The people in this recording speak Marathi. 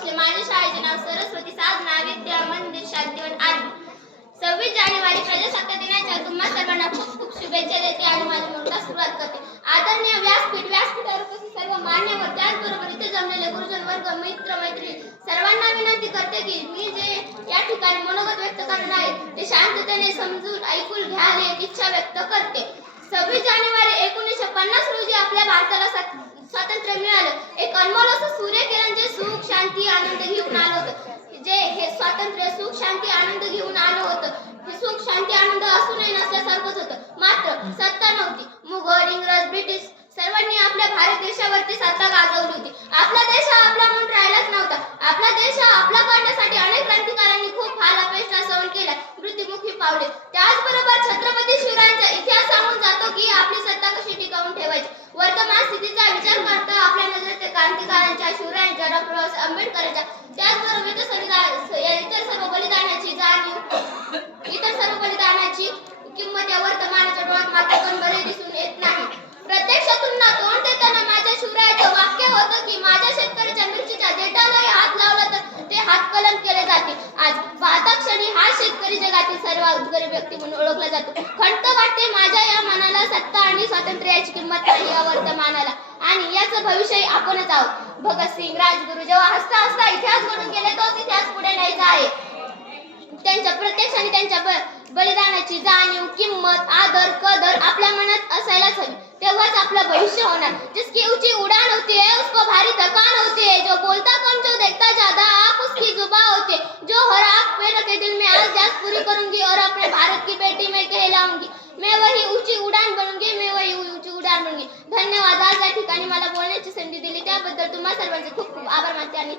भोसले. माझ्या शाळेचे नाव सरस्वती साधना विद्या मंदिर शांतिवन आहे. 26 जानेवारी प्रजासत्ताक दिनाच्या तुम्हा सर्वांना खूप खूप शुभेच्छा देते आणि माझी मुलाखत सुरुवात करते. आदरणीय व्यासपीठावर उपस्थित सर्व मान्यवर, त्याचबरोबर इथे जमलेले गुरुजन वर्ग, मित्र मैत्रिणी सर्वांना विनंती करते की मी जे या ठिकाणी मनोगत व्यक्त करणार आहे ते शांततेने समजून ऐकून घ्याल एक इच्छा व्यक्त करते. 26 जानेवारी 1950 रोजी आपल्या भारताला स्वातंत्र्य मिळालं. एक अनमोल असं सूर्यकिरण जे सुख शांती आनंद घेऊन आलं होतं. जे हे स्वातंत्र्य सुख शांती आनंद घेऊन आलं होतं. हे सुख शांती आनंद असूनही नसल्यासारखंच होतं. मात्र सत्ता नव्हती. मुघल इंग्रज ब्रिटिश सर्वांनी आपल्या भारत देशावरती सत्ता गाजवली होती. आपला देश हा आपला म्हणून राहिलाच नव्हता. आपला देश हा आपला करण्यासाठी अनेक क्रांतिकारकांनी खूप हाल अपेष्टा सहन केल्या, मृत्युमुखी पावले. त्याचबरोबर छत्रपती शिवरायांचा इतिहास सांगून जातो की आपली सत्ता कशी टिकवून ठेवायची. वर्तमान स्थितीचा विचार करता आपल्या नजरेत क्रांतिकारकांच्या, शिवरायांच्या, डॉ. आंबेडकरांच्या, त्याचबरोबर इतर सर्व बलिदानाची किंमत या वर्तमानाच्या डोळ्यात मात्र कणभरही दिसून येत नाही. प्रत्येक शत्रूंना तोंड देताना माझ्या शिवरायाचं वाक्य होतं की माझ्या शेतकऱ्याच्या मिरचीच्या देठालाही हात लावला तर ते हातकलम केले जाते. आज पाहता क्षणी हा शेतकरी जगातील सर्वात गरीब व्यक्ती म्हणून ओळखला जातो. खंत वाटते माझ्या या मनाला सत्ता आणि स्वातंत्र्याची किंमत नाही या वर्तमानाला, आणि याचं भविष्य आपणच आहोत. भगतसिंग, राजगुरू जेव्हा हसता हसता इतिहास घडून गेले तोच इतिहास पुढे न्यायचा आहे. त्यांच्या प्रत्यक्ष आणि त्यांच्या बलिदानाची जाणीव, किंमत, आदर, कदर आपल्या मनात असायलाच हवी. तेव्हाच आपलं भविष्य होणार. जिसकी ऊंची उड़ान होती है उसको भारी थकान होती है. जो बोलता कम जो देखता ज्यादा आंख उसकी जुबां होती है. जो हर आंख में रखे दिल में आज आज पूरी करूंगी और अपने भारत की बेटी मैं कहलाऊंगी. मैं वही ऊंची उड़ान बनूंगी, मैं वही ऊंची उड़ान बनूंगी. धन्यवाद. आज या ठिकाणी मला बोलण्याची संधी दिली त्याबद्दल तुम्हा सर्वांचे खूप खूप आभार मानते आणि